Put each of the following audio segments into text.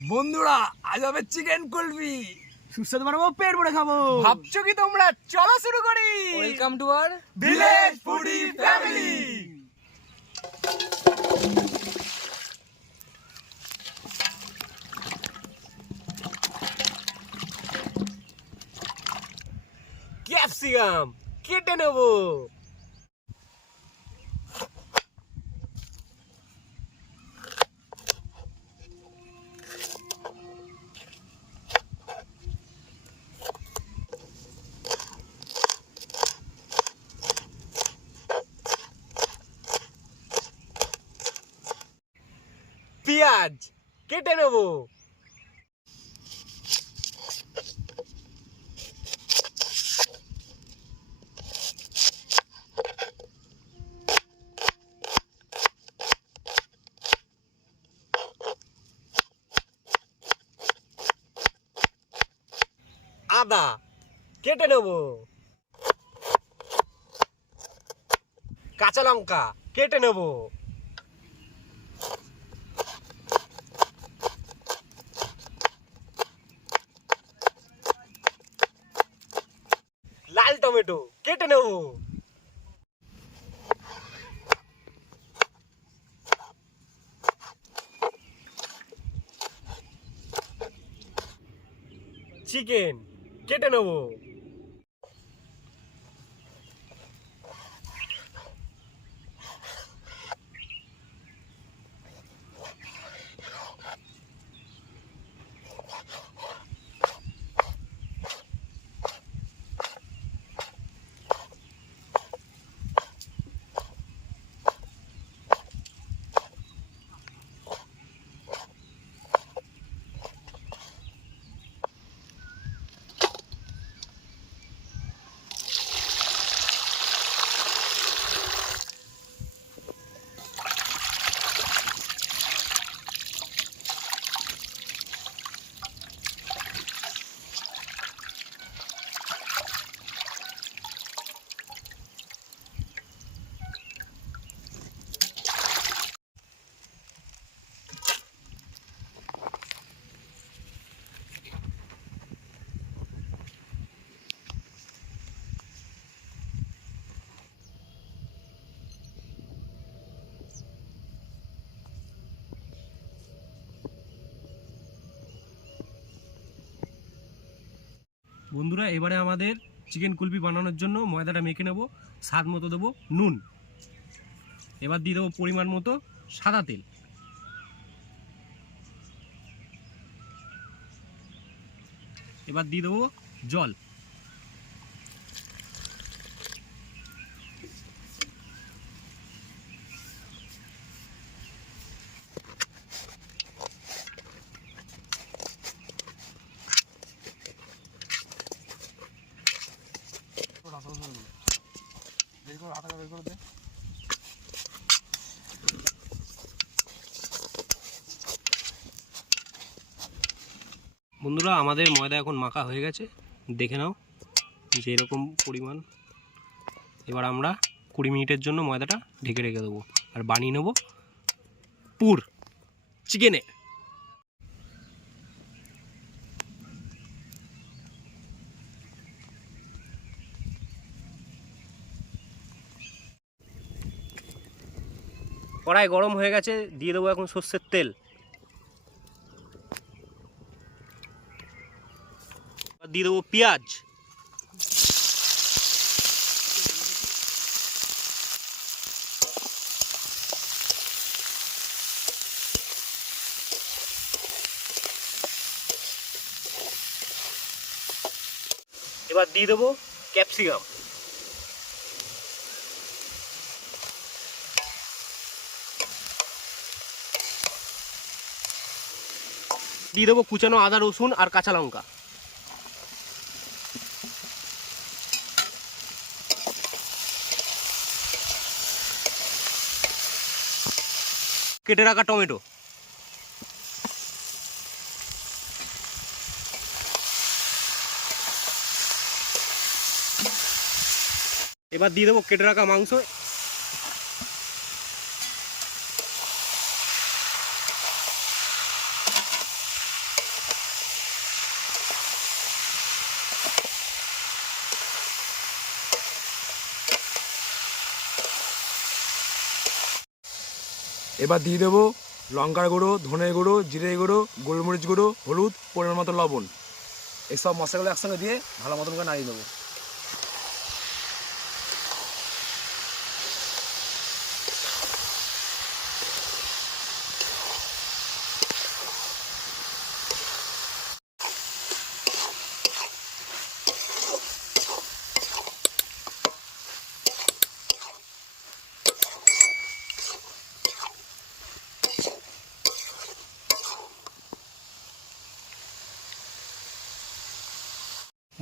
বন্ধুরা আজ হবে চিকেন কুলফি। সুস্বাদু বানাবো, পেট ভরে খাবো। ভাবছো কি তোমরা? চলো শুরু করি। Welcome to our village foodie family. Capsicum কেটে নেবো। পেঁয়াজ কেটে নেবো। আদা কেটে নেবো। কাঁচা লঙ্কা কেটে নেবো। লাল টমেটো কেটে নেবো। চিকেন কেটে নেবো। বন্ধুরা এবারে আমাদের চিকেন কুলফি বানানোর জন্য ময়দাটা মেখে নেব। স্বাদ মতো দেবো নুন। এবার দিয়ে দেবো পরিমাণ মতো সাদা তেল। এবার দিয়ে দেবো জল। বন্ধুরা আমাদের ময়দা এখন মাখা হয়ে গেছে, দেখে নাও যে এরকম পরিমাণ। এবার আমরা 20 মিনিটের জন্য ময়দাটা ঢেকে রেখে দেবো আর বানিয়ে নেব পুর চিকেনে। কড়াই গরম হয়ে গেছে, দিয়ে দেবো এখন সর্ষের তেল। দিয়ে দেবো পেঁয়াজ। এবার দিয়ে দেবো ক্যাপসিকাম। দিয়ে দেবো কুচানো আদা রসুন আর কাঁচা লঙ্কা। কেটে রাখা টমেটো। এবার দিয়ে দেবো কেটে রাখা মাংস। এবার দিয়ে দেবো লঙ্কার গুঁড়ো, ধনে গুঁড়ো, জিরে গুঁড়ো, গোলমরিচ গুঁড়ো, হলুদ, পরিমাণ মতো লবণ। এই সব মশলাগুলো একসঙ্গে দিয়ে ভালো মতন করে নাড়িয়ে দেবো।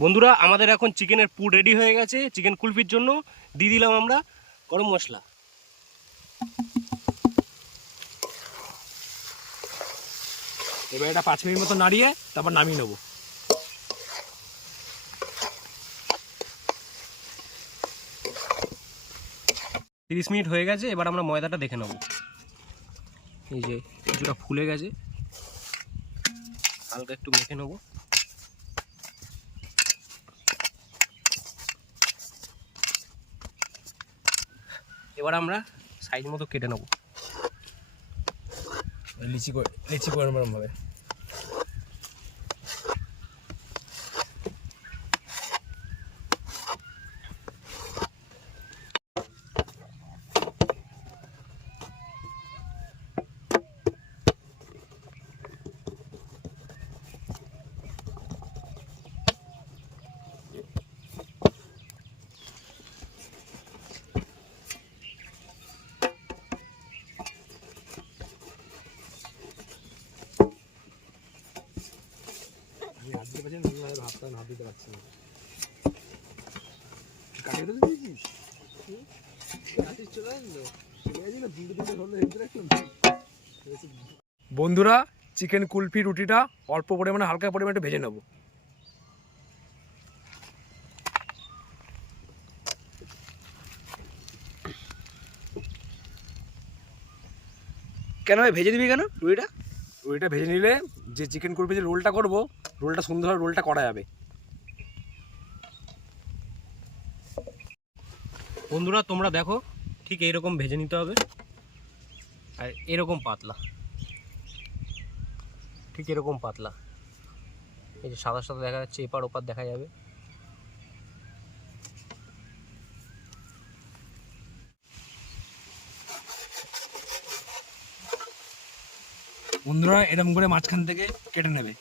বন্ধুরা আমাদের এখন চিকেনের পুর রেডি হয়ে গেছে। চিকেন কুলফির জন্য দিয়ে দিলাম আমরা গরম মশলা। এবার এটা 5 মিনিট মতো নাড়িয়ে তারপর নামিয়ে নেবো। তিরিশ মিনিট হয়ে গেছে। এবার আমরা ময়দাটা দেখে নেব। এই যে কিছুটা ফুলে গেছে, হালকা একটু মেখে নেব। এবার আমরা সাইজ মতো কেটে নেব। লিচি করে নরম হবে। হাত দিতে পারছি না। বন্ধুরা চিকেন কুলফি রুটিটা অল্প পরিমাণে হালকা পরিমাণে ভেজে নেব। কেন ভাই ভেজে দিবি কেন রুটিটা? রুটিটা ভেজে নিলে যে চিকেন কুলফি যে রোলটা করবো, রোলটা সুন্দরভাবে রোলটা করা যাবে। বন্ধুরা তোমরা দেখো, ঠিক এইরকম ভেজে নিতে হবে। আর এরকম পাতলা, ঠিক এরকম পাতলা। এই যে সাদা সাদা দেখা যাচ্ছে, এপার ওপার দেখা যাবে। বন্ধুরা এরকম করে মাঝখান থেকে কেটে নেবে।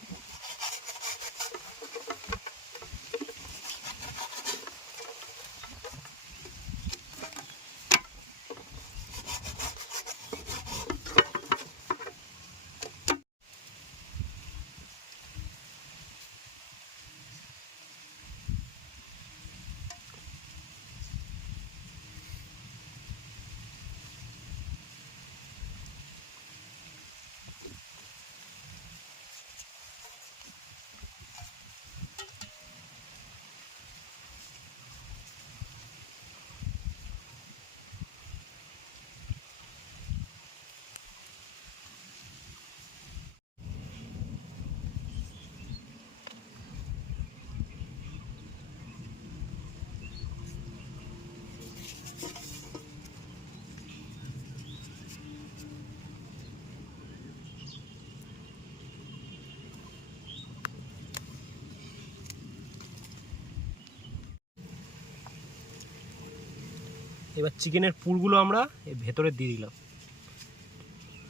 এবার চিকেনের পুরগুলো আমরা এর ভেতরে দিয়ে দিলাম।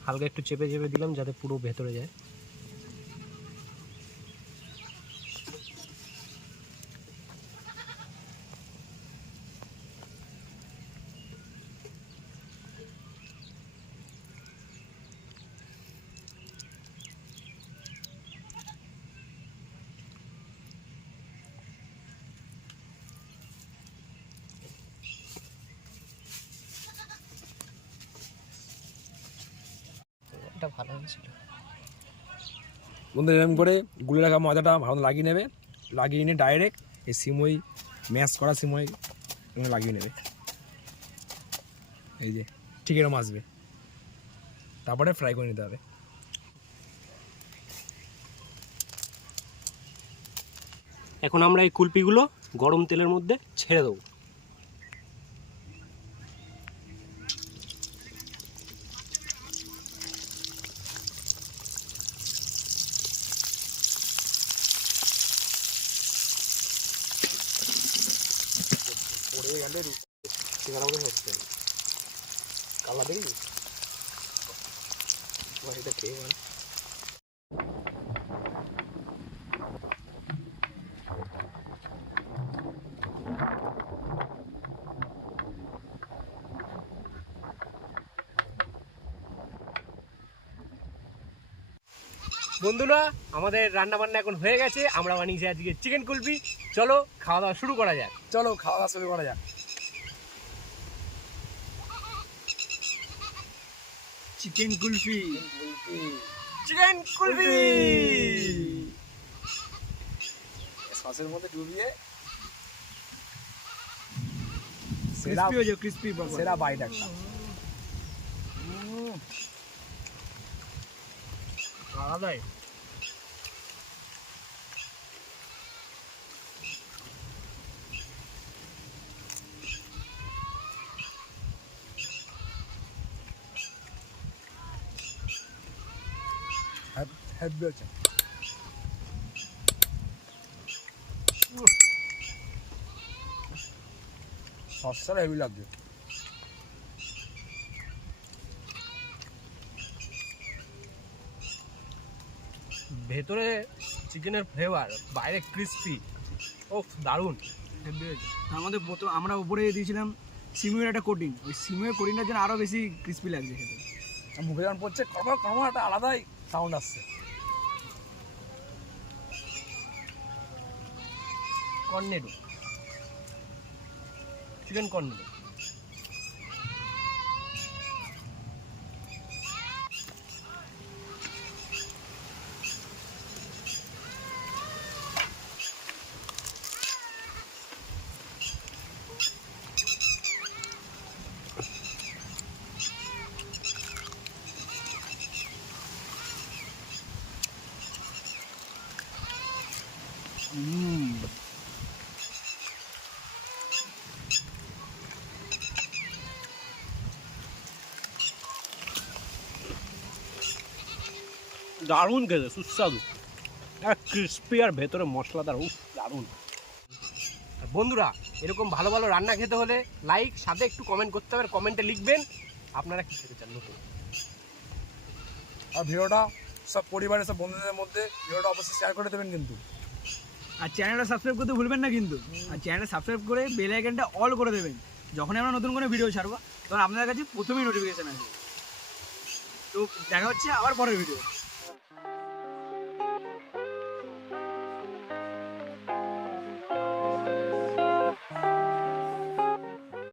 হালকা একটু চেপে চেপে দিলাম যাতে পুরো ভেতরে যায়। এটা ভালো হয়েছিল। বন্ধু এরকম করে গুলে রাখা ময়দাটা ভালো লাগিয়ে নেবে। লাগিয়ে নিয়ে ডাইরেক্ট এই সিমই ম্যাশ করা সিমই লাগিয়ে নেবে। এই যে ঠিক এরকম আসবে, তারপরে ফ্রাই করে নিতে হবে। এখন আমরা এই কুলপিগুলো গরম তেলের মধ্যে ছেড়ে দেবো। ঠিকানা বলে হচ্ছে কালা দেখি এটা খেয়ে মানে বন্ধুরা আমাদের রান্না বান্না এখন হয়ে গেছে, আমরা বানিয়েছি আজকে চিকেন কুলফি। চলো খাওয়া দাওয়া শুরু করা যাক। চলো খাওয়া দাওয়া শুরু করা যাক। চিকেন কুলফি, চিকেন কুলফি সসের মধ্যে ডুবিয়ে ক্রিস্পি হয়ে যাও, ক্রিস্পি সেরা বাইট একটা। আলাদাই। হ্যাপি হচ্ছে সসটা হেভি লাগছে। ভেতরে চিকেনের ফ্লেভার, বাইরে ক্রিস্পি, ও দারুণ। তার মধ্যে প্রথম আমরা উপরে দিয়েছিলাম সিমের একটা কোটিং, ওই সিমের কোটিংটার জন্য আরও বেশি ক্রিস্পি লাগছে খেতে। মুখে যখন পড়ছে কড়মড় কড়মড় একটা আলাদাই সাউন্ড আসছে। কর্নেডো, চিকেন কর্নেডো। দারুণ খেতে, সুস্বাদু, আর ক্রিস্পি আর ভেতরে মশলাদার, উফ দারুণ। আর বন্ধুরা এরকম ভালো ভালো রান্না খেতে হলে লাইক, সাথে একটু কমেন্ট করতে হবে, কমেন্টে লিখবেন আপনারা কী খেতে চান নতুন। আর ভিডিওটা সব পরিবারের সব বন্ধুদের মধ্যে ভিডিওটা অবশ্যই শেয়ার করে দেবেন কিন্তু। আর চ্যানেলটা সাবস্ক্রাইব করতে ভুলবেন না কিন্তু। আর চ্যানেলটা সাবস্ক্রাইব করে বেল আইকনটা অল করে দেবেন, যখনই আমরা নতুন কোনো ভিডিও ছাড়বো তখন আপনাদের কাছে প্রথমেই নোটিফিকেশান আসবে। তো দেখা হচ্ছে আবার পরের ভিডিও।